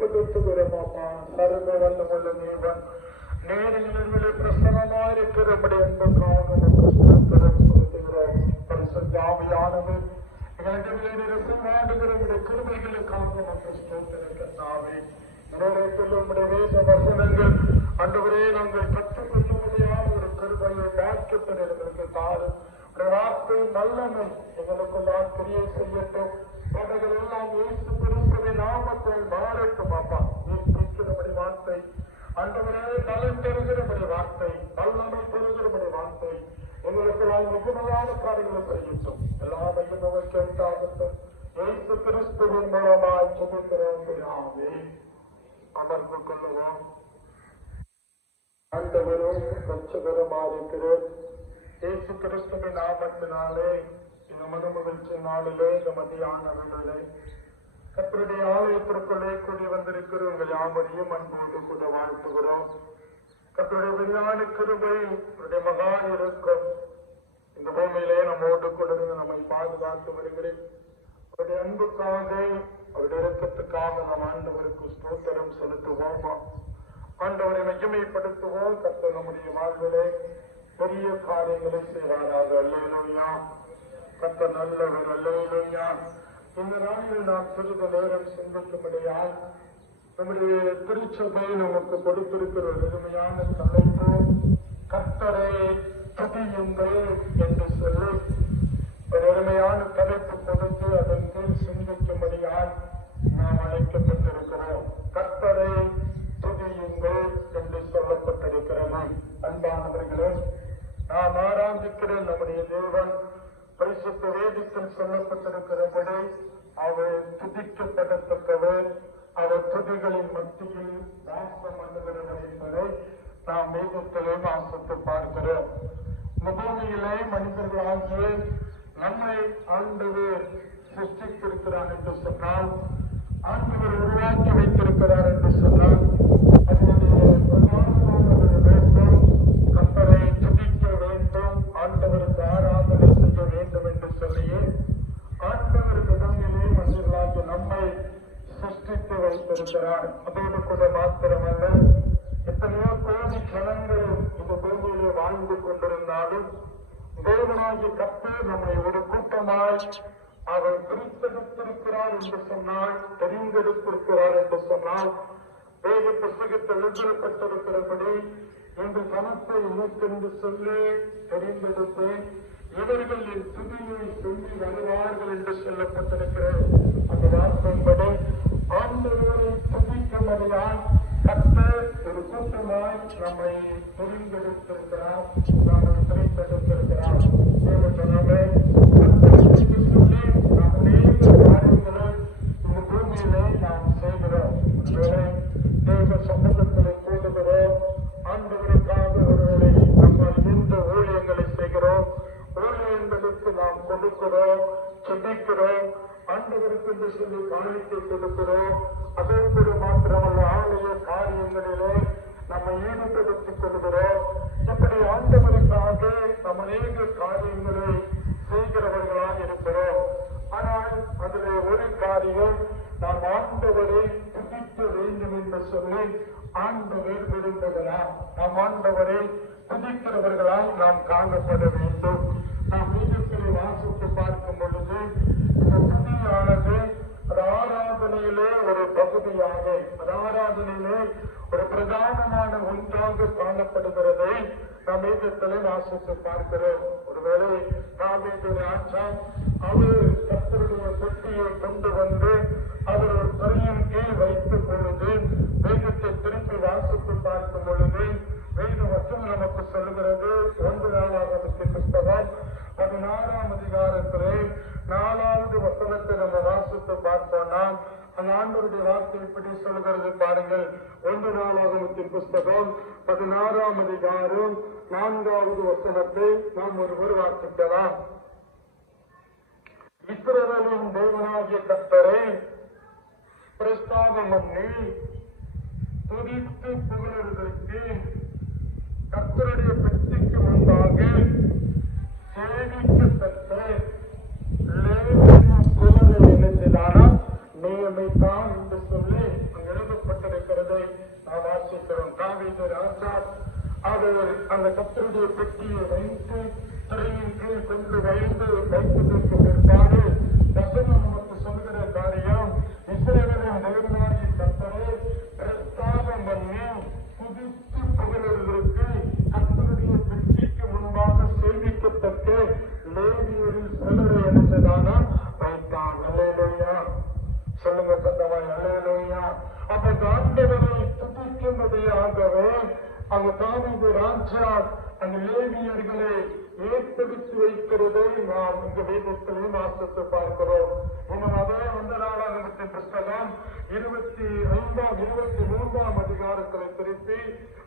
மகிமைப்படுத்துகிறோமாமா சர்வ வல்லமுள்ள தேவன் நேரங்களிலே பிரசனமாயிருக்கிறபடி அன்புக்காக உமக்கு ஸ்தோத்திரம் செலுத்துகிறோம் பரிசுத்தாவியானது எங்களிடத்திலே நிரப்பமாடுகிற உடைய கிருபைகளுக்காக உமக்கு ஸ்தோத்திரம் கர்த்தாவே உலகத்தில் உம்முடைய வேத வசனங்கள் அன்றுவரே நாங்கள் கற்றுக்கொள்ள முடியாத ஒரு கிருபையை வாக்கியத்தில் எங்களுக்கு தாரும். உடைய வார்த்தை நல்லமை எல்லாம் இயேசு கிறிஸ்துவின் நாமத்தில் மாறட்டும் அப்பா நீக்கிறபடி வார்த்தை அன்றுவரே நலன் பெறுகிறபடி வார்த்தை நல்லமை பெறுகிறபடி வார்த்தை. எங்களுக்கெல்லாம் மிகுமையான காரியங்களை செய்யட்டும். எல்லாமையும் அவர் கேட்டாகட்டும். இயேசு கிறிஸ்துவின் மூலமாய் சுமக்கிறோம் பிதாவே அமர்ந்து கொள்ளுவோம் ஆண்டவரும் ரட்சகருமாக இயேசு கிறிஸ்துவின் நாமத்தினாலே இந்த நாளிலே இந்த மதியான வேளையிலே கத்தருடைய ஆலயத்திற்குள்ளே கூடி வந்திருக்கிற உங்கள் யாவரையும் அன்போடு கூட வாழ்த்துகிறோம். கத்தருடைய விஞ்ஞான கிருபை அவருடைய மகா இருக்கும். இந்த பூமியிலே நம்மோடு கூட நம்மை பாதுகாத்து வருகிறேன். அவருடைய அன்புக்காக அவருடைய இறக்கத்துக்காக நாம் ஆண்டவருக்கு ஸ்தோத்திரம் செலுத்துவோம். ஆண்டவரை மகிமைப்படுத்துவோம். கத்த நம்முடைய வாழ்விலே பெரிய காரியங்களை செய்வாராக. அல்லையா கர்த்தர் நல்லவர் அல்லையா இந்த நாளில் நாம் சிறிது நேரம் சிந்திக்கும்படியால் நம்முடைய திருச்சபை நமக்கு கொடுத்திருக்கிற ஒரு எளிமையான தலைப்பு கத்தரை துதியுங்கள் என்று சொல்லி ஒரு எளிமையான தலைப்பு கொடுத்து அதன் கீழ் சிந்திக்கும்படியால் நாம் அழைக்கப்பட்டிருக்கிறோம். கத்தரை துதியுங்கள் என்று சொல்லப்பட்டிருக்கிறது. அன்பானவர்களே நாம் ஆராதிக்கிற நம்முடைய தேவன் பரிசுத்த வேதித்தில் சொல்லப்பட்டிருக்கிறபடி அவர் துதிக்கப்படத்தக்கவர். அவர் துதிகளின் மத்தியில் வாசம் அணுகிறவர் என்பதை நாம் வேதத்திலே வாசித்து பார்க்கிறோம். இந்த பூமியிலே மனிதர்களாகிய நம்மை ஆண்டவர் சிருஷ்டித்திருக்கிறார் என்று சொன்னால் ஆண்டவர் உருவாக்கி வைத்திருக்கிறார் என்று சொன்னால் அதனுடைய பிரதானமான ஒரு நோக்கம் கத்தரை துதிக்க வேண்டும் ஆண்டவருக்கு ஆராதனை செய்ய வேண்டும் என்று சொல்லியே ஆண்டவர் இடங்களிலே மனிதர்களாகிய நம்மை சிருஷ்டித்து வைத்திருக்கிறார் அதோடு கூட மாத்திரமல்ல எத்தனையோ கோடி கணங்களும் இந்த பூமியிலே வாழ்ந்து கொண்டிருந்தாலும் தேவனாகி கத்து நம்மை ஒரு கூட்டமாய் அவர் பிரித்தெடுத்திருக்கிறார் என்று சொன்னால் தெரிந்தெடுத்திருக்கிறார் என்று சொன்னால் வேத புஸ்தகத்தில் எழுதப்பட்டிருக்கிறபடி இந்த கணத்தை உனக்கென்று சொல்லி தெரிந்தெடுத்தேன் இவர்கள் என் துணியை சொல்லி வருவார்கள் என்று சொல்லப்பட்டிருக்கிறது அந்த வார்த்தைப்படி ஆண்டவரை துதிக்கும்படியால் கர்த்தர் ஒரு கூட்டமாய் நம்மை தெரிந்தெடுத்திருக்கிறார் நம்மை தெரிந்தெடுத்திருக்கிறார் தேவஜனமே கர்த்தருக்கு சொல்லி நாம் அநேக காரியங்களை இந்த பூமியிலே நாம் செய்கிறோம் ஒருவேளை தேவ சமூகத்திலே கூடுகிறோம் ஆண்டவருக்காக ஒருவேளை நம்ம இந்த ஊழியங்களை செய்கிறோம் என்பதற்கு நாம் கொடுக்கிறோம் செபிக்கிறோம் ஆண்டவருக்கு என்று சொல்லி காணிக்கை கொடுக்கிறோம். அதற்கு மாத்திரமல்ல ஆலய காரியங்களிலே நம்ம ஈடுபடுத்திக் கொள்கிறோம். இப்படி ஆண்டவருக்காக நம்ம அநேக காரியங்களை செய்கிறவர்களாக இருக்கிறோம். ஆனால் அதிலே ஒரு காரியம் நாம் ஆண்டவரை துதிக்க வேண்டும் என்று சொல்லி ஆண்டவர் விரும்புகிறார் நாம் ஆண்டவரை துதிக்கிறவர்களால் நாம் காணப்பட வேண்டும். நாம் மீதத்தில் வாசித்து பார்க்கும் பொழுது இந்த துதியானது அது ஆராதனையிலே ஒரு பகுதியாக அது ஆராதனையிலே ஒரு பிரதானமான ஒன்றாக காணப்படுகிறதை. நாம் மீதத்திலே வாசித்து பார்க்கிறோம். ஒருவேளை ராமேஸ்வரி ஆச்சான் அவர் கத்தருடைய பெட்டியை கொண்டு வந்து அவர் ஒரு துறையின் கீழ் வைத்த பொழுது வேதத்தை திருப்பி வாசித்து பார்க்கும் பொழுது வேத வசனம் நமக்கு சொல்கிறது. ஒன்று நாளாக புத்தகம் பதினாறாம் அதிகாரத்திலே நாலாவது வசனத்தை நம்ம வாசித்து பார்த்தோம்னா அந்த ஆண்டவருடைய வார்த்தை இப்படி சொல்கிறது பாருங்கள். ஒன்று நாளாகமத்தின் புஸ்தகம் பதினாறாம் அதிகாரம் நான்காவது வசனத்தை நாம் ஒருவர் வாசிக்கலாம். இஸ்ரவேலின் தேவனாகிய கத்தரை பிரஸ்தாபம் பண்ணி துதித்து புகழுவதற்கு கத்தருடைய பெட்டிக்கு முன்பாக சேவிக்கத்தக்க லேவியின் குழுவை நியமித்தான் என்று சொல்லி எழுதப்பட்டிருக்கிறதை நாம் எழுத தாவீது ராஜா அவர் அந்த கத்தருடைய பெட்டியை வைத்து திரையின் கீழ் கொண்டு வைத்து வைத்ததற்கு பிற்பாடு தசனம் நமக்கு சொல்கிற காரியம் இஸ்ரேலின் தேவனாகிய கத்தரை பிரஸ்தாபம் பண்ணி துதித்து புகழர்களுக்கு கத்தருடைய பெட்டிக்கு முன்பாக சேமிக்கப்பட்ட லேவியரில் சிலரை எடுத்ததானா வைத்தான் சொல்லுங்க சொந்தமாய் அல்லேலூயா. அப்ப ஆண்டவரை துதிக்கும்படியாகவே அங்கு தாவிது ராஜா அந்த லேவியர்களை ஏற்படுத்தி வைக்கிறதை நாம் இந்த வேதத்திலையும் வாசித்து பார்க்கிறோம். நம்ம அதே நாளாக நாளாகத்தின் புஸ்தகம் இருபத்தி ஐந்தாம் இருபத்தி மூன்றாம் அதிகாரத்தை திருப்பி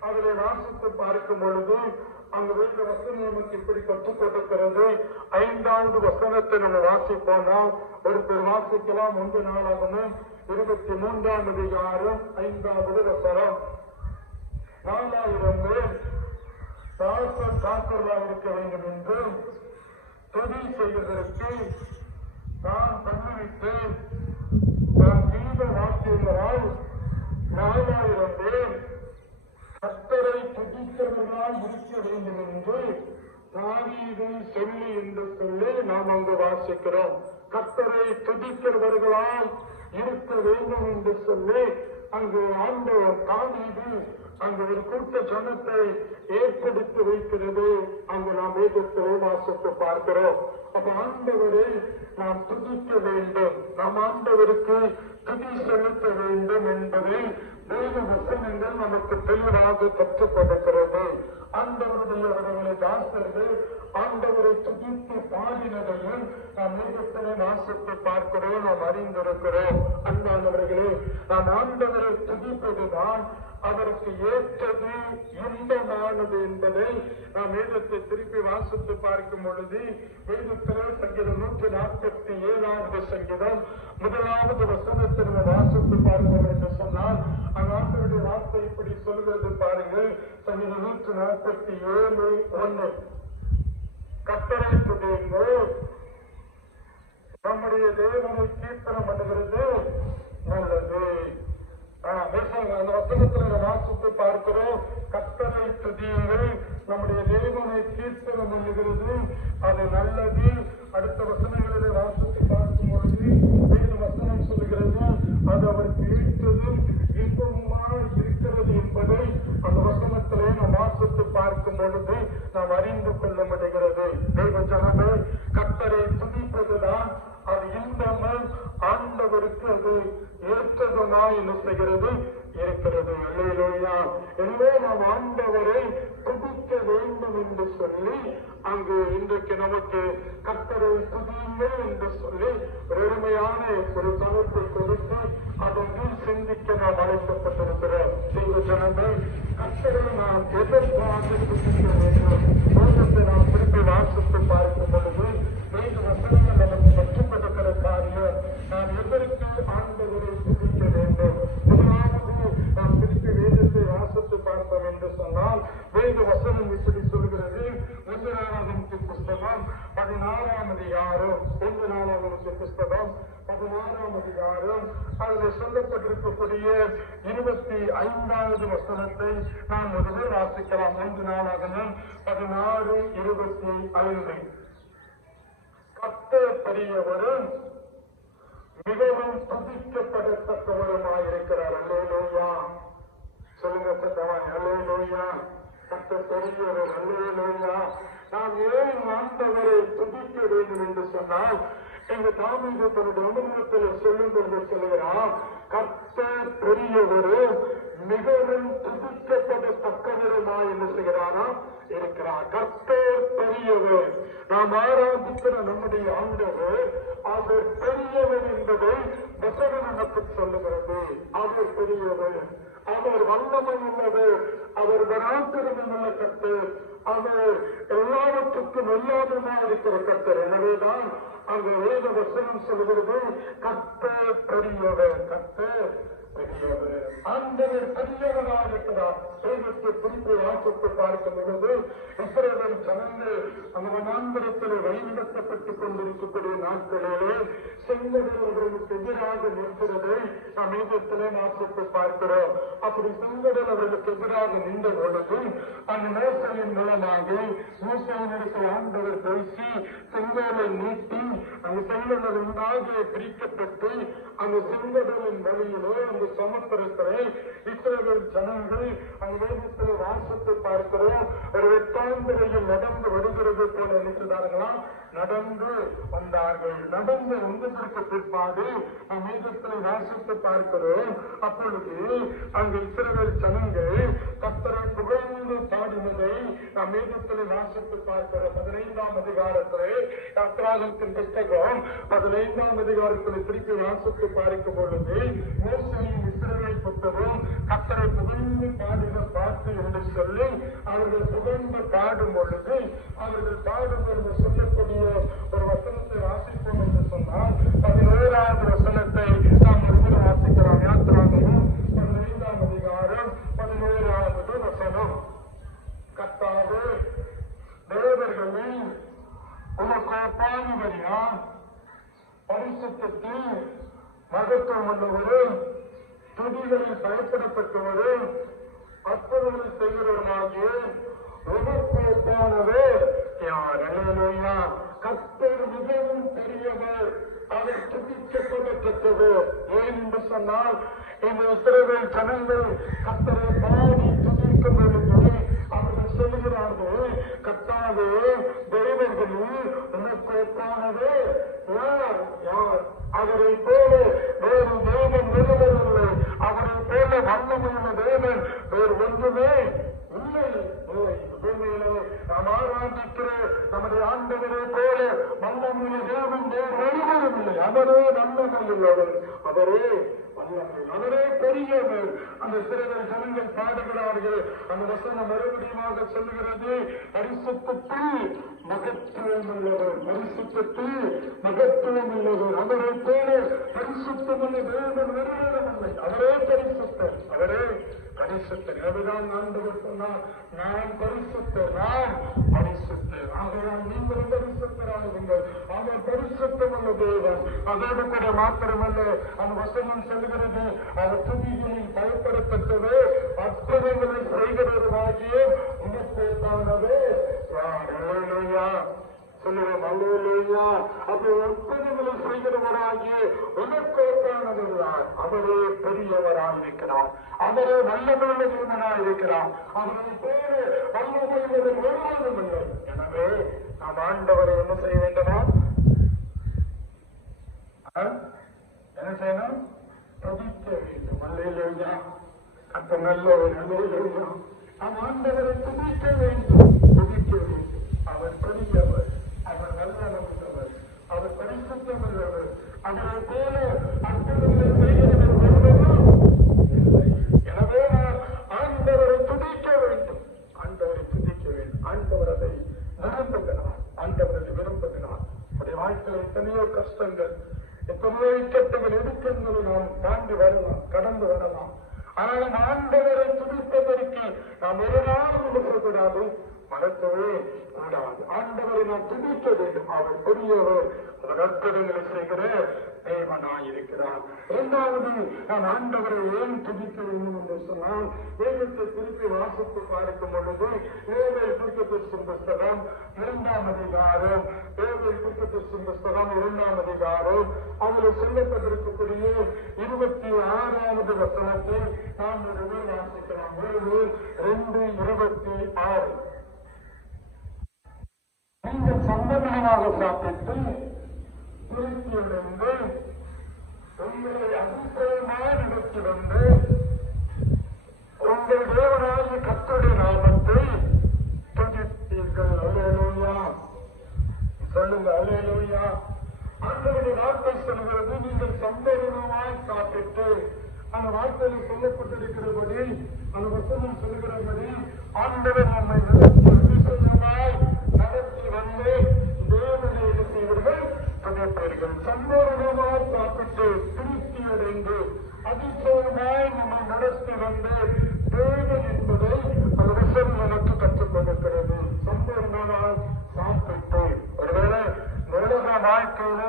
அதில் வாசித்து பார்க்கும் பொழுது அங்கு வேண்டிய வசனம் நமக்கு இப்படி கற்றுக் கொடுக்கிறது. ஐந்தாவது வசனத்தை நம்ம வாசிப்போம்னா ஒருத்தர் வாசிக்கலாம். ஒன்று நாளாகவும் இருபத்தி மூன்றாம் அதிகாரம் ஐந்தாவது வசனம். நாலாயிரம் பேர் தாசர் தாக்கர்களாக இருக்க வேண்டும் என்று தொழில் செய்வதற்கு நான் பண்ணிவிட்டு நான் கீத வாக்கியங்களால் நாலாயிரம் பேர் கத்தரை துதித்தவர்களால் இருக்க வேண்டும் என்று தாவீது சொல்லி என்று சொல்லி நாம் அங்கு வாசிக்கிறோம். கத்தரை துதிக்கிறவர்களால் இருக்க வேண்டும் என்று சொல்லி அங்கு ஆண்டவர் தாவீது அங்கு ஒரு கூட்ட ஜனத்தை ஏற்படுத்தி வைக்கிறது. அங்கு நாம் வேதத்தில் வாசித்து பார்க்கிறோம். அப்ப ஆண்டவரை நாம் துதிக்க வேண்டும். நாம் ஆண்டவருக்கு துதி செலுத்த வேண்டும் என்பதை வேத வசனங்கள் நமக்கு தெளிவாக கற்றுக் கொடுக்கிறது. ஆண்டவருடைய அவர்களை தாசர்கள் ஆண்டவரை துதித்து பாடினதையும் நாம் வேதத்திலே வாசித்து பார்க்கிறோம் நாம் அறிந்திருக்கிறோம். அன்பானவர்களே நாம் ஆண்டவரை துதிப்பதுதான் அதற்கு ஏற்றது இன்பமானது என்பதை நாம் வேதத்தை திருப்பி வாசித்து பார்க்கும் பொழுது வேதத்தில் சங்கீதம் நூற்றி நாற்பத்தி ஏழாவது சங்கீதம் முதலாவது வசனத்திற்கு வாசித்து பார்க்கிறோம் என்று சொன்னால் இப்படி சொல்கிறது பாருங்கள். சங்கீதம் நூற்றி நாற்பத்தி ஏழு ஒன்று. கத்தரை துதியுங்கள். நம்முடைய தேவனை கீர்த்தனம் பண்ணுகிறது நல்லது. அந்த வசனத்தில் நம்ம வாசித்து பார்க்கிறோம். கத்தரை துதியுங்கள். நம்முடைய தேவனை கீர்த்தனம் பண்ணுகிறது. அது நல்லது. அடுத்த வசனங்களிலே வாசித்து பார்க்கும் பொழுது வேறு வசனம் சொல்லுகிறது அது அவருக்கு ஏற்றது என்பதை அந்த வசனத்திலே நாம் வாசித்து பார்க்கும் பொழுது நாம் அறிந்து கொள்ள முடிகிறது. தெய்வ ஜனமே கத்தரை துதிப்பதுதான் அது இன்பமும் ஆண்டவருக்கு அது ஏற்றதுமாய் என்ன செய்கிறது இருக்கிறது. அல்லையிலேயா எனவே நாம் ஆண்டவரை குதிக்க வேண்டும் என்று சொல்லி அங்கு இன்றைக்கு நமக்கு கத்தரை குதியுங்கள் என்று சொல்லி ஒரு எளிமையான ஒரு தலைப்பை கொடுத்து அதன் சிந்திக்க நாம் அழைக்கப்பட்டிருக்கிறோம். செய்த ஜனங்கள் கத்தரை நாம் எதற்காக குதிக்க வேண்டும். வேதத்தை நாம் திருப்பி வாசித்து பார்க்கும் பொழுது வேத வசனங்கள் நமக்கு வெற்றி பெறுகிற காரியம் நாம் எதற்கு ஆண்டவரை குதிக்க வேண்டும் முதலாவது நாம் திருப்பி வேதத்தை வாசித்து பார்த்தோம் என்று சொன்னால் வேத வசனம் இப்படி சொல்கிறது. ஒன்று புஸ்தகம் பதினாறாம் அதிகாரம். ஒன்று நாளாகமத்து புஸ்தகம் பதினாறாம் அதிகாரம். அதில் சொல்லப்பட்டிருக்கக்கூடிய இருபத்தி ஐந்தாவது வசனத்தை நாம் முதலில் வாசிக்கலாம். ஒன்று நாளாகவும் பதினாறு இருபத்தி ஐந்து. கத்த பெரியவரும் மிகவும் துதிக்கப்படத்தக்கவருமாயிருக்கிறார். அல்லேலூயா. சொல்லுங்க சத்தவான் நோயா கத்த பெரியவர் நோயா நாம் ஏன் ஆண்டவரை துதிக்க வேண்டும் என்று சொன்னால் எங்க தாமீது தன்னுடைய அனுபவத்தில் சொல்லும் பொழுது சொல்லுகிறான் கத்த பெரியவர் மிகவும் துதிக்கப்படத்தக்கவருமாய் என்ன செய்கிறாரா இருக்கிறார். கர்த்தர் பெரியவர் நாம் ஆராதிக்கிற நம்முடைய ஆண்டவர் அவர் பெரியவர் என்பதை வசனம் நமக்கு சொல்லுகிறது. அவர் பெரியவர். அவர் வல்லமை உள்ளது. அவர் பராக்கிரமம் உள்ள கட்டு அவர் எல்லாவற்றுக்கும் எல்லாதுமா இருக்கிற கர்த்தர். எனவேதான் அங்கு வேத வசனம் சொல்கிறது கத்த பெரியவர் கத்த ஆண்டவர் பெரியவராக இருக்கிறார் வேதத்தை குறித்து வாசித்து பார்க்கும் பொழுது ஜனங்கள் அந்த வனாந்தரத்தில் வழிநடத்தப்பட்டுக் கொண்டிருக்கக்கூடிய நாட்களிலே செங்கடல் எதிராக நிற்கிறதை நாம் வேதத்திலே வாசித்து பார்க்கிறோம். அப்படி செங்கடல் அவர்களுக்கு எதிராக நின்ற பொழுது அந்த மோசையின் மூலமாக மோசையினருக்கு ஆண்டவர் பேசி செங்கோலை நீட்டி அந்த செங்கடல் உண்டாக பிரிக்கப்பட்டு அந்த செங்கடலின் வழியிலே அந்த சமுத்திரத்திலே இஸ்ரவேல் ஜனங்கள் அந்த வேதத்தில் வாசித்து பார்க்கிறோம். ஒரு வெட்டாந்திரையில் நடந்து வருகிறது போல நினைக்கிறார்களாம் நடந்து வந்தார்கள். நடந்து வந்ததற்கு பிற்பாடு நாம் வாசித்து பார்க்கிறோம் அப்பொழுது அங்கு இஸ்ரவேல் ஜனங்கள் கத்தரை புகழ்ந்து பாடினதை நாம் வேதத்தில் வாசித்து பார்க்கிறோம் பதினைந்தாம் அதிகாரத்தில் யாத்ராகத்தின் புத்தகம் பதினைந்தாம் அதிகாரத்தில் திருப்பி வாசித்து பார்க்கும் பொழுது மோசையின் இஸ்ரவேல் புத்தகம் கத்தரை புகழ்ந்து பாடின பாட்டு என்று சொல்லி அவர்கள் புகழ்ந்து பாடும் பொழுது அவர்கள் பாடும் என்று சொல்லக்கூடிய ஒரு வசனத்தை வாசிப்போம் என்று சொன்னால் பதினேழாவது வசனத்தை நாம் ஒருவர் வாசிக்கலாம் யாத்திராகவும் பதினைந்தாம் அதிகாரம் பதினேழாவது வசனம் கத்தாவே தேவர்களே உனக்கு பாதிவரியா பரிசுத்தத்தில் மகத்துவம் உள்ளவரும் துதிகளில் பயப்படப்பட்டவரும் அற்புதங்களை செய்கிறவனாகிய உமக்கோப்பானவே யார் அல்லேலூயா கர்த்தர் மிகவும் பெரியவர் அவர் துதிக்கப்படத்தக்கவர் ஏன் என்று சொன்னால் இந்த இஸ்ரவேல் ஜனங்கள் கத்தரை பாடி துதிக்கும் பொழுது அவர்கள் சொல்லுகிறார்கள் கர்த்தாவே தெய்வங்களில் உனக்கு ஒப்பானது யார்? யார்? அவரை போல வேறு தேவன் வருவதில்லை அவரை போல வல்லமையுள்ள தேவன் வேறு ஒன்றுமே நம்முடைய ஆண்டவரை போல வல்லமையுள்ள தேவன் வேறு ஒருவரும் இல்லை அவரே வல்லமையுள்ளவர் அவரே அவரே பெரியவர் அந்த சிறுவர் ஜனங்கள் பாடுகிறார்கள் அந்த வசனம் மறுபடியுமாக சொல்லுகிறது பரிசுத்தத்தில் மகத்துவம் உள்ளவர் பரிசுத்தத்தில் மகத்துவம் உள்ளவர் அவரை போல பரிசுத்தமுள்ள தேவன் வருவதில்லை அவரே பரிசுத்தர் அவரே பரிசுத்தர் எதுதான் ஆண்டவர் சொன்னார் நான் பரிசுத்த நான் பரிசுத்தர் ஆகையால் நீங்களும் பரிசுத்தராகுங்கள். அவர் பரிசுத்தமுள்ள தேவன். அதோடு கூட மாத்திரமல்ல அந்த வசனம் செல்கிறது அவர் துணிகளில் பயப்படத்தக்கது அற்புதங்களை செய்கிறவராகிய உனக்கு யார் சொல்லுவோம் அல்லேலூயா அப்படி ஒப்பந்தங்களை செய்கிறவராகிய உனக்கோட்டானவர்தான் அவரே பெரியவராயிருக்கிறார் அவரே வல்லமையுள்ள தேவனாயிருக்கிறார் அவரை பேரு வல்லமையுள்ளவர் ஒருவரும் இல்லை. எனவே நாம் ஆண்டவரை என்ன செய்ய வேண்டுமா? என்ன செய்யணும்? துதிக்க வேண்டும். அல்லேலூயா. அப்ப நல்ல ஒரு நாம் ஆண்டவரை துதிக்க வேண்டும். துதிக்க வேண்டும். அவர் பெரியவர். அவர் பரிசுத்தமுள்ளவர் போல அற்புதங்களை செய்கிறவர் ஒருவரும் எனவே நான் ஆண்டவரை துதிக்க வேண்டும் ஆண்டவரை துதிக்க வேண்டும் ஆண்டவர் அதை விரும்புகிறார் ஆண்டவர் அதை விரும்புகிறார் வாழ்க்கையில் எத்தனையோ கஷ்டங்கள் எத்தனையோ இக்கட்டுகள் இடுக்கங்களை நாம் தாண்டி வரலாம் கடந்து வரலாம் ஆனால் ஆண்டவரை துதிப்பதற்கு நாம் ஒரு இருக்கக்கூடாது மறக்கவே கூடாது. ஆண்டவரை நாம் துதிக்க வேண்டும். அவர் பெரியவர். அவர் அற்புதங்களை செய்கிற தேவனாய் இருக்கிறார் இரண்டாவது நான் ஆண்டவரை ஏன் துதிக்க வேண்டும் என்று சொன்னால் வேதத்தை திருப்பி வாசித்து பார்க்கும் பொழுது வேதை குறிக்கப்பட்டிருக்கும் புஸ்தகம் இரண்டாம் அதிகாரம். வேதை குறிக்கப்பட்டிருக்கும் புஸ்தகம் இரண்டாம் அதிகாரம். அதில் சொல்லப்பட்டிருக்கக்கூடிய இருபத்தி ஆறாவது வசனத்தை நாம் ஒருவர் வாசிக்கலாம். வேறு ரெண்டு இருபத்தி ஆறு. நீங்கள் சந்தனமாக சாப்பிட்டு திருப்தியடைந்து உங்களை அதிசயமாக நடத்தி வந்து உங்கள் தேவனாகிய கர்த்தருடைய நாமத்தை துதித்தீர்கள் அலேலூயா சொல்லுங்க அலேலூயா ஆண்டவருடைய வார்த்தை சொல்கிறது நீங்கள் சந்தோஷமாய் சாப்பிட்டு அந்த வார்த்தையில் சொல்லப்பட்டிருக்கிறபடி அந்த வசனம் சொல்கிறபடி ஆண்டவர் நம்மை நடத்தி அதிசயமாய் நடத்தி வந்து தேவனை என்ன செய்வீர்கள் துதிப்பீர்கள் என்று சாப்பிட்டு என்று அதிசயமாய் நம்மை நடத்தி வந்து தேவன் என்பதை அந்த வசனம் நமக்கு கற்றுக் கொடுக்கிறது சம்பூர்ணமாய் சாப்பிட்டு ஒருவேளை உலக வாழ்க்கையில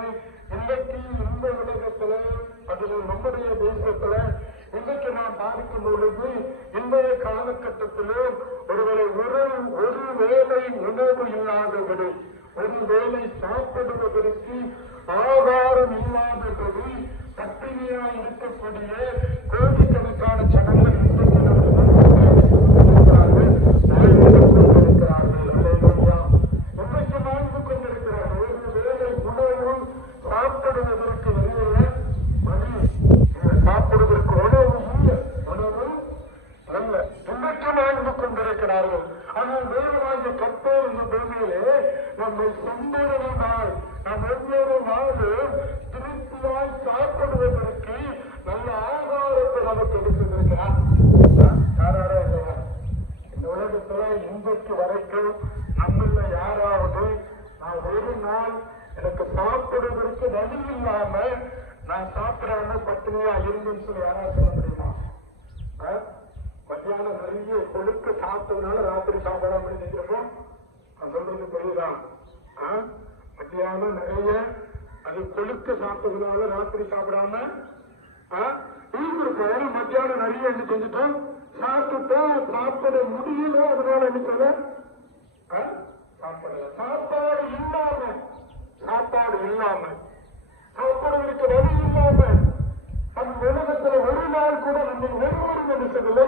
இன்றைக்கு இந்த உலகத்துல அதில் நம்முடைய தேசத்துல இன்றைக்கு நாம் பார்க்கும் பொழுது இன்றைய காலகட்டத்திலே ஒருவேளை ஒரு ஒரு வேலை உணவு இல்லாதபடி ஒரு வேலை சாப்பிடுவதற்கு ஆகாரம் இல்லாதபடி பட்டினியா இருக்கக்கூடிய கோடிக்கணக்கான ஜனங்கள் இன்றைக்கு நம்ம தேசத்தில் இருக்கிறார்கள், வாழ்ந்து கொண்டிருக்கிறார்கள். அல்லேலூயா. இன்றைக்கு வாழ்ந்து கொண்டிருக்கிறார்கள். ஒரு வேளை உணவு சாப்பிடுவதற்கு இல்லை மணி இல்லை. சாப்பிடுவதற்கு உணவு இல்லை உணவு அல்ல இன்றைக்கு வாழ்ந்து கொண்டிருக்கிறார்கள் ஆனால் தேவராஜ கத்தோர் இந்த பூமியிலே நம்மை சம்பூரணமாய் நாம் ஒவ்வொரு நாளும் திருப்தியாய் சாப்பிடுவதற்கு நல்ல ஆகாரத்தை நமக்கு எடுத்திருக்கிறார் யாராரோ இல்லையா? இந்த உலகத்துல இன்றைக்கு வரைக்கும் நம்மள யாராவது நான் ஒரு நாள் எனக்கு சாப்பிடுவதற்கு வழி இல்லாம நான் சாப்பிடாம பட்டினியா இருந்துன்னு சொல்லி யாராவது சொல்ல முடியுமா ஆ? மத்தியானம் நிறைய கொழுக்க சாப்பிட்டதுனால ராத்திரி சாப்பிடாம நினைக்கிறப்போம் நான் சொல்றது புரியுதா ஆ? மத்தியானம் நிறைய அது கொழுக்க சாப்பிட்டதுனால ராத்திரி சாப்பிடாம இருந்திருப்போம் மத்தியானம் நிறைய என்ன செஞ்சுட்டோம் சாப்பிட்டுட்டா சாப்பிட முடியல அதனால என்ன சொல்ல ஆ? சாப்பாடு இல்லாம சாப்பாடு இல்லாம சாப்பிடுவதற்கு வழி இல்லாம அந்த உலகத்துல ஒரு நாள் கூட நம்ம ஒவ்வொரு மனுஷங்களே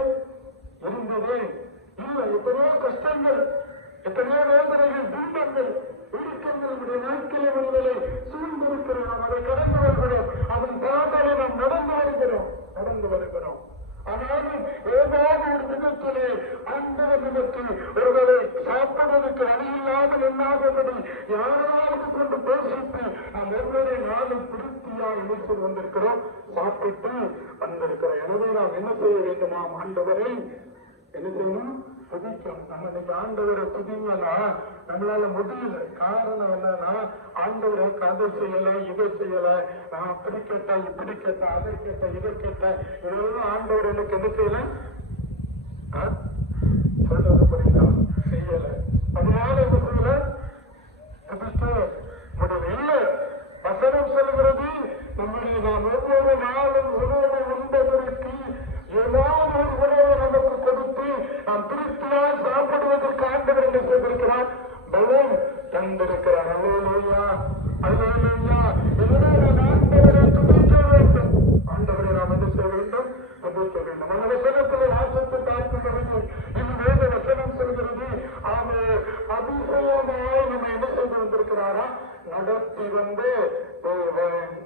இருந்ததே இல்ல. எத்தனையோ கஷ்டங்கள் எத்தனையோ வேதனைகள் துன்பங்கள் இடுக்கங்களுடைய நாட்களே வருவதை சூழ்ந்திருக்கிறோம். அதை கடந்து வருகிறோம். அதன் பாதையை நாம் நடந்து வருகிறோம். நடந்து வருகிறோம். ஆனாலும் ஏதாவது ஒரு விதத்திலே ஆண்டவர் நமக்கு ஒருவரை சாப்பிடுவதற்கு வழியில்லாமல் இல்லாதபடி யாராவது கொண்டு பேசிட்டு நாம் ஒவ்வொரு நாளும் திருப்தியா இணைத்து வந்திருக்கிறோம் சாப்பிட்டு வந்திருக்கிறோம் எனவே நாம் என்ன செய்ய வேண்டுமாம் ஆண்டவரை என்ன செய்யணும்? துதிக்கும் நம்ம இன்னைக்கு ஆண்டவரை துதிங்கன்னா நம்மளால முடியல. காரணம் என்னன்னா ஆண்டவரை அதை செய்யல இதை செய்யல. நான் அப்படி கேட்ட இப்படி கேட்டேன் அதை கேட்ட இதை கேட்டேன் இதெல்லாம் ஆண்டவர் எனக்கு என்ன செய்யல? சொல்றது புரியுதா? செய்யல. அதனால என்ன செய்யல? முடியல இல்ல. வசனம் சொல்கிறது நம்முடைய நாம் ஒவ்வொரு நாளும் உணவு உண்பதற்கு எல்லாம் ஒரு உணவை நமக்கு கொடுத்து நாம் திருப்தியால் சாப்பிடுவதற்கு ஆண்டவர் என்ன செய்திருக்கிறார்? பலம் தந்திருக்கிறார் அல்லேலூயா அல்லேலூயா. எனவே நாம் ஆண்டவரை துதிக்க வேண்டும். ஆண்டவரை நாம் என்ன செய்ய வேண்டும்? துதிக்க வேண்டும். அந்த வசனத்தில் வாசத்தை பார்க்கும் பொழுது இது வேத வசனம் சொல்கிறது அவர் அதிசயமாய் நம்ம என்ன செய்து வந்திருக்கிறாரா? நடத்தி வந்து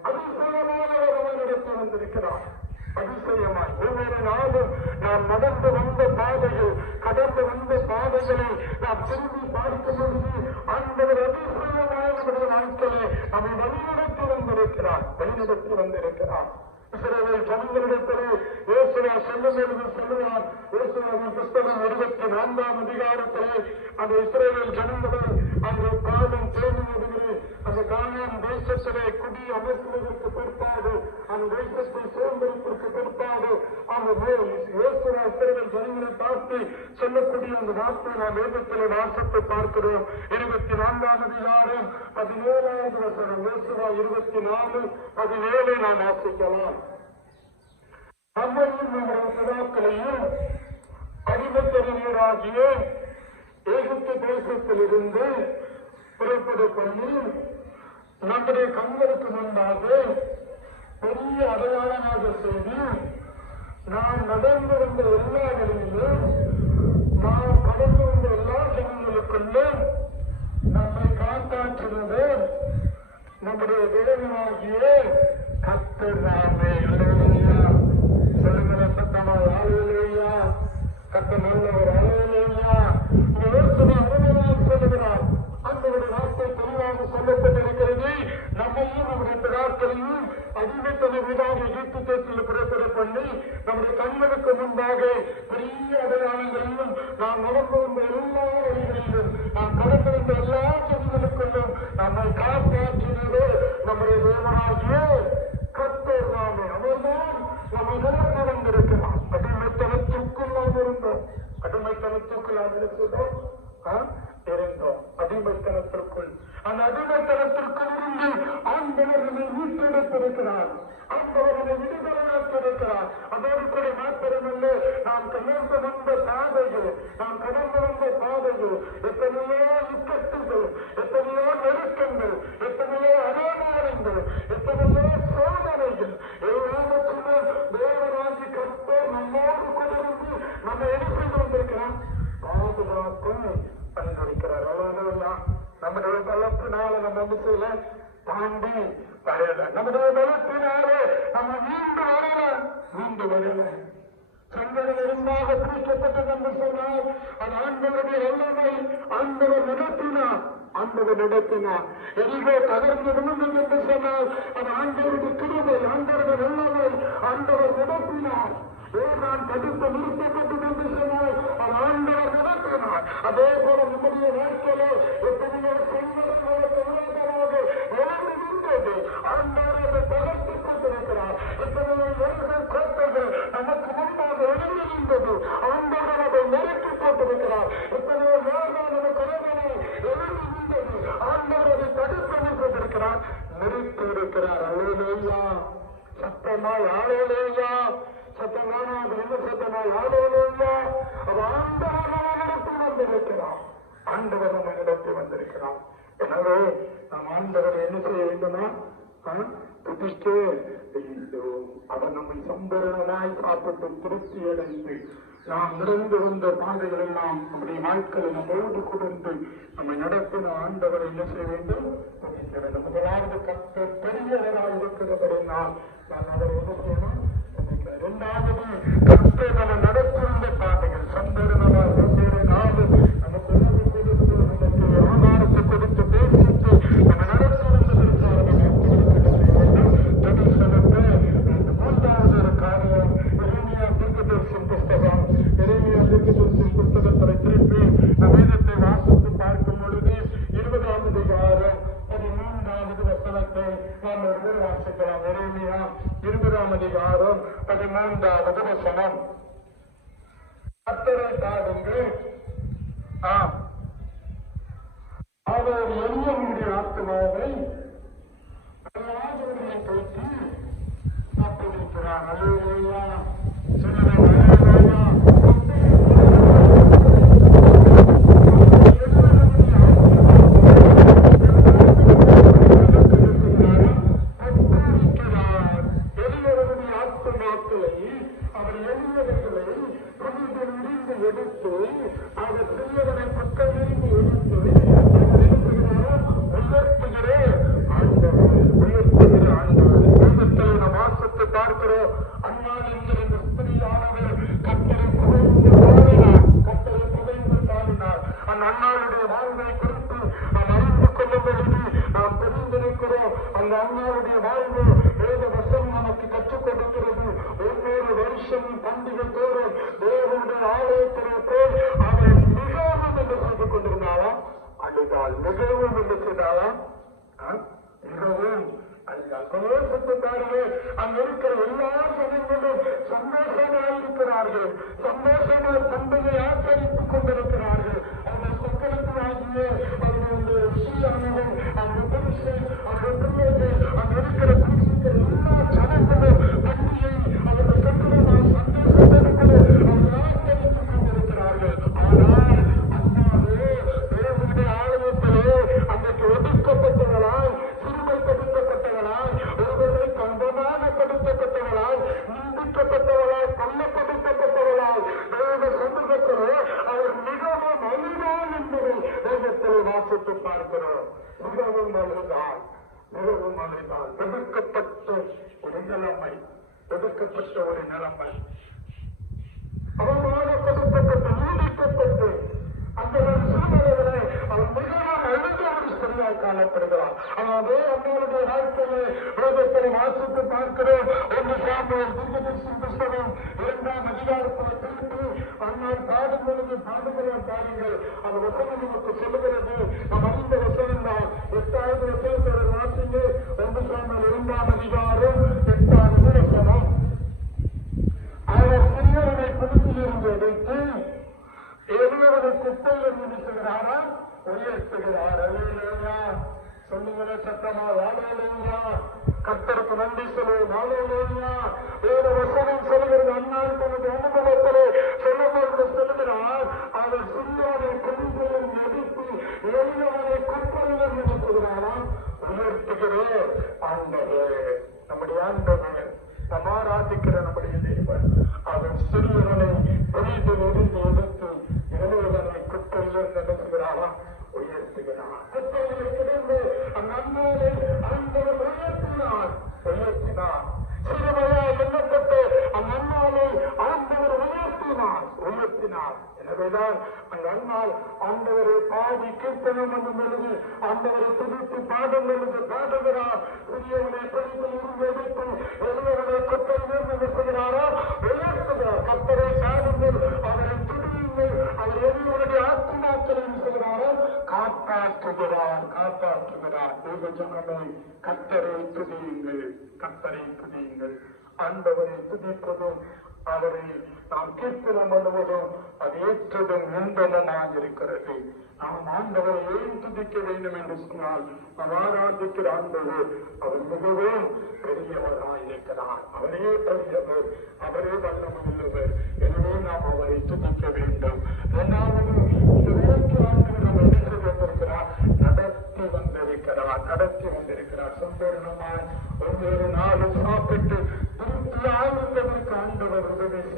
அதிசயமான அதிசயமாக நடத்தி வந்திருக்கிறார். அதிசயமாய். ஒவ்வொரு நாளும் நாம் நடந்து வந்த பாதையில் கடந்து வந்த பாதைகளை நாம் திரும்பி பார்க்கும் பொழுது ஆண்டவர் அதிசயமாய் நம்முடைய நாட்களை நம்மை வழிநடத்தி வந்திருக்கிறார். வழிநடத்தி வந்திருக்கிறார். ஜனங்களிடத்திலே சொல்லுவார். புஸ்தகம் இருபத்தி நான்காம் அதிகாரத்திலே அந்த இஸ்ரவேல் ஜனங்களை அந்த காலம் தேடுவதிலே அந்த காணான் தேசத்திலே குடி பிற்பாடு அந்த தேசத்தை பிற்பாடு அந்த ஜனங்களை பார்த்து சொல்லக்கூடிய அந்த வார்த்தை நாம் வேதத்திலே வாசத்தை பார்க்கிறோம். இருபத்தி நான்காம் அதிகாரம் பதினேழாவது வசனம். இயேசுவா இருபத்தி நாலு பதினேழை நாம் வாசிக்கலாம். நம்மையும் நம்முடைய தேசத்திலிருந்து புறப்பட பண்ணி நம்முடைய கண்களுக்கு முன்பாக பெரிய அடையாளமாக செய்து நாம் நடந்து வந்த எல்லா வழியிலும் நாம் கடந்து வந்த எல்லா ஜனங்களுக்குள்ளும் நம்மை காத்தாற்றுவது நம்முடைய தேவனாகிய கத்தர் நாமே. இல்லையா சொல்லுங்க சத்தமாக அல்லேலூயா கத்து நல்லவர் அல்லேலூயா இந்த இயேசுவை அருமையாக சொல்லுகிறார் ஆண்டவருடைய வார்த்தை சொல்லப்பட்டிருக்கிறது நம்மையும் நம்முடைய பிதாக்களையும் அதிகத்தனை வீடாக ஈட்டு தேசியில் புறப்பட பண்ணி நம்முடைய கண்களுக்கு முன்பாக பெரிய அடையாளங்களிலும் நாம் நடந்து வந்த எல்லா வழிகளிலும் நாம் கடந்து வந்த எல்லா ஜனங்களுக்குள்ளும் நம்மை காப்பாற்றினது நம்முடைய தேவனாகிய கத்தோர் நாமே. அவர்தான் நம்மை நடத்தி வந்திருக்கிறார். அடிமைத்தனத்துக்குள்ளாக இருந்தோம். அடிமைத்தனத்துக்குள்ளாக இருக்கிறோம் ஆ? இருந்தோம் அடிமைத்தனத்திற்குள். அந்த அடிமைத்தனத்திற்குள் இருந்து ஆண்டவர் நம்மை மீட்டெடுத்திருக்கிறார். ஆண்டவர் நம்மை விடுதலையாக்கியிருக்கிறார் அதோடு கூட மாத்திரமல்ல நாம் கடந்து வந்த பாதைகள் நாம் கடந்து வந்த பாதைகள் எத்தனையோ இக்கட்டுகள் எத்தனையோ நெருக்கங்கள் எத்தனையோ அடையாளங்கள் பலத்தினால தாண்டி வரையல. நம்முடைய பலத்தினாலே நம்ம மீண்டு வரல மீண்டு வரல சங்கடம் இருந்தாக பிரிக்கப்பட்டது என்று சொன்னால் அது ஆண்டவருடைய வல்லமை. ஆண்டவர் நடத்தினார் ஆண்டவர் நடத்தினார் எரிகோ தகர்ந்து விழுந்தது என்று சொன்னால் அது ஆண்டவருடைய கிருமை ஆண்டவருடைய வல்லமை. ஆண்டவர் நடத்தினார். நான் தடுத்து நிறுத்தப்பட்டது என்று சொன்னால் அது ஆண்டவர் நடத்தினார். அதே போல நம்முடைய நாட்களே எத்தனையோ நாம் நடந்து வந்த பாதைகள் எல்லாம் நம்முடைய நாட்களை நம்மோடு கொடுத்து நம்மை நடத்தின ஆண்டவரை என்ன செய்ய வேண்டும்? துதிக்க முதலாவது கத்த பெரியவராக இருக்கிறபடினால் நான் அவரை என்ன செய்யணும்? இரண்டாவது கத்தை நம்ம நடத்திருந்த tuổi ஆகிய அவருடைய ஸ்ரீயானவன் அந்த புருஷன் அந்த பிள்ளைகள் அங்க இருக்கிற குறிப்பிட்ட எல்லா ஜனங்களும் பண்டிகை அவர்கள் சொற்களும் சந்தோஷத்தோடு அவர்கள் ஆச்சரித்துக் கொண்டிருக்கிறார்கள் ஆனால் அண்ணாவே தேவனுடைய ஆலயத்திலே அன்றைக்கு ஒதுக்கப்பட்டவர்களாய் சிறுமைப்படுத்தப்பட்டவர்களாய் ஒருவரை கண்டமானப்படுத்தப்பட்டவர்களாய் நிந்திக்கப்பட்டவர்களாய் கொல்லப்படுத்தப்பட்டவர்களாய் தேவ சமூகத்திலே அவர் மிகவும் அழுதால் என்பதை வேதத்தில் வாசித்து பார்க்கிறோம் மிகவும் அழுதால் மிகவும் அழுதால் ஒதுக்கப்பட்ட ஒரு நிலைமை ஒதுக்கப்பட்ட ஒரு நிலைமை அவமானப்படுத்தப்பட்டு நீடிக்கப்பட்டு அந்த ஒரு சூழ்நிலைகளை அவன் மிகவும் அழுத ஒரு ஸ்திரியாய் காணப்படுகிறான் அதே அம்மாவுடைய வாழ்க்கையை வேதத்தில் வாசித்து பார்க்கிறோம் ஒன்று சாமியல் தீர்க்கதரிசி புஸ்தகம் இரண்டாம் அதிகாரத்தில் திருப்பி அண்ணால் பாடும் பொழுது பாடுகிற பாருங்கள். அந்த வசனம் நமக்கு சொல்லுகிறது. நம் அறிந்த வசனம் தான் எட்டாவது வசனத்தோட வாசிங்க ஒன்று சொன்ன இரண்டாம் அதிகாரம் எட்டாவது வசனம். அவர் சிறியவனை குளித்திலிருந்து வைத்து எவ்வளவு குப்பையில் நினைச்சுகிறாரா உயர்த்துகிறார் அல்லேலூயா. சத்தமா வாழலையா கத்தருக்கு நன்றி சொல்லுவோம். வாழலையா வசனம் சொல்லுகிறது. அண்ணால் தனது அனுபவத்திலே சொல்லப்பட்டு சொல்லுகிறார் அவர் சிறியவனை பெண்களில் எதிர்த்து எளியவனை குப்பையில் நினைக்கிறாராம் உயர்த்துகிறேன் ஆண்டவர் நம்முடைய ஆண்டவர் நாம் ஆராதிக்கிற நம்முடைய தேவன். அவர் சிறியவனை பெரியதிலிருந்து எடுத்து இளையவனை குப்பையில் நினைச்சுகிறாரா உயர்த்துகிறார். குப்பையில் கிடந்து அந்நன்மையை ஆண்டவர் சொன்னால் அண்ணால் ஆண்டவரை பாடி கீர்த்தனம் என்று எழுதி ஆண்டவரை துடித்து பாடும் பொழுது பாடுகிறார் சிறியவனை பெண்கள் உருவெடுத்து எளியவனை குப்பை நிறுத்துகிறாரோ உயர்த்துகிறார். கத்தரை சாடுங்கள் அவரை துடியுங்கள் அவர் எளியவனுடைய ஆத்மாக்களை சொல்கிறாரோ காப்பாற்றுகிறார் காப்பாற்றுகிறார். தேவ ஜனமே கத்தரை துதியுங்கள் கத்தரை துதியுங்கள். ஆண்டவரை துதிப்பதும் அவரை நாம் கீர்த்தனம் பண்ணுவதும் அது ஏற்றதும் முன்பனமாக இருக்கிறது நாம் ஆண்டவரை ஏன் துதிக்க வேண்டும் என்று சொன்னால் நாம் ஆராதிக்கிற ஆண்டவர் அவர் மிகவும் பெரியவராய் இருக்கிறார். அவரே பெரியவர் அவரே வல்லமுள்ளவர் எனவே நாம் அவரை துதிக்க வேண்டும். இரண்டாவது இந்த உலகில் ஆண்டவர் நம்ம என்ன வந்திருக்கிறார் நடத்தி வந்திருக்கிறார் நடத்தி வந்திருக்கிறார். சம்பூர்ணமாய் ஒவ்வொரு நாளும் சாப்பிட்டு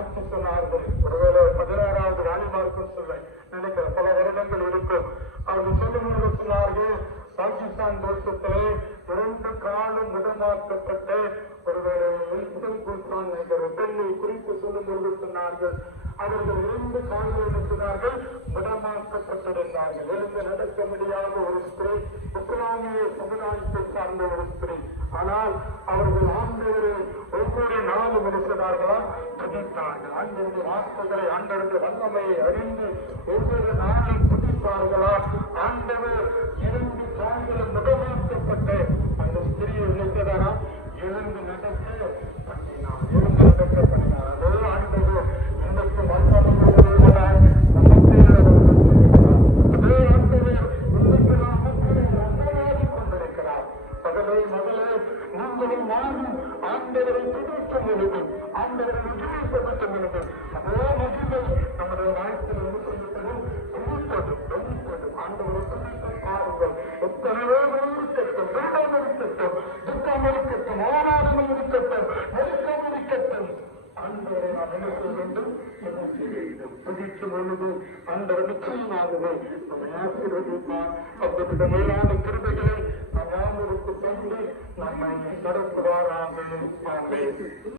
ஒரு சொன்னார்கள் ஒருவேளை பதினாறாவது ராணிமார்க்கும் சொல்ல நினைக்கிற பல வருடங்கள் இருக்கும். அவர்கள் சொல்லும்போது சொன்னார்கள் பாகிஸ்தான் தேசத்திலே இரண்டு காலம் இடமாற்றப்பட்ட ஒருவேளை வில்சன் என்ற பெண்ணை குறித்து சொல்லும்போது சொன்னார்கள். அவர்கள் இரண்டு கால்கள் நடத்தினார்கள் விடமாக்கப்பட்டிருந்தார்கள் எழுந்து நடக்க முடியாத ஒரு ஸ்திரீ இஸ்லாமிய சமுதாயத்தை சார்ந்த ஒரு ஸ்திரீ. ஆனால் அவர்கள் ஆண்டவரை ஒவ்வொரு நாளும் இருக்கிறார்களா துதித்தார்கள். அங்கிருந்து வார்த்தைகளை ஆண்டவருடைய வல்லமையை அறிந்து ஒவ்வொரு நாளும் துதித்தார்களா ஆண்டவர் இரண்டு கால்கள் முகமாக்கப்பட்ட அந்த ஸ்திரியை நினைக்கிறாரா எழுந்து நடக்க பண்ணினார்